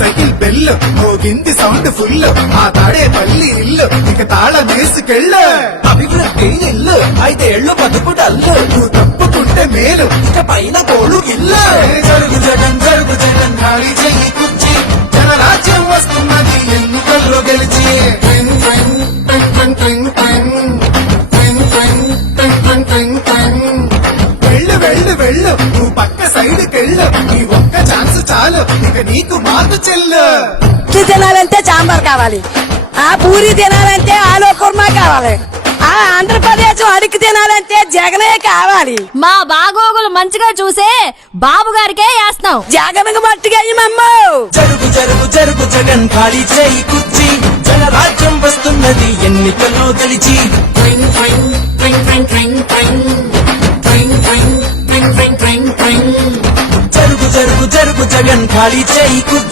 Cycle bell మోగింది sound full ఆ తాడే పల్లి ఇల్లు ఇక తాళ వేసుకెళ్ళు అభివృద్ధి ఇల్లు 5 ఏళ్ళు బతుకు డల్లు నువ్వు తప్పుకుంటే మేలు ఇక పైన కోలు ఇల్లు జరుగు జగన్ ఖాళీ చెయ్యి కుర్చీ జనరాజ్యం వస్తున్నది ఎన్నికల్లో గెలిచి ట్వింగ్ ట్వింగ్ ట్వింగ్ ట్వింగ్ ట్వింగ్ ట్వింగ్ ట్వింగ్ ట్వింగ్ ట్వింగ్ ట్వింగ్ వెళ్ళు వెళ్ళు వెళ్ళు నువ్వు పక్క సైడ్ కెళ్ళు నీ ఒక్క ఛాన్స్ చాలు ఇక నీకు మార్పు చెల్లు ఇడ్లీ తినాలంటే సాంబార్ కావాలి, ఆ పూరి తినాలంటే ఆలు కుర్మా కావాలి, ఆ ఆంధ్రప్రదేశ్ అడిగి తినాలంటే జగనే కావాలి. మా బాగోగులు మంచిగా చూసే బాబు గారికే వేస్తాం. జగన్కు మట్టిగా అయ్యమమ్మో. జరుగు జరుగు జరుగు జగన్ ఖాళీ చేయి కుర్చీ జనరాజ్యం వస్తున్నది ఎన్నికల్లో గెలిచి ట్వింగ్ ట్వింగ్ ట్వింగ్ ట్వింగ్ ట్వింగ్ ట్వింగ్ ట్వింగ్ ట్వింగ్ ట్వింగ్ ట్వింగ్ ట్వింగ్ ట్వింగ్ జరుగు జరుగు జరుగు జగన్ ఖాళీ చేయి కుర్చీ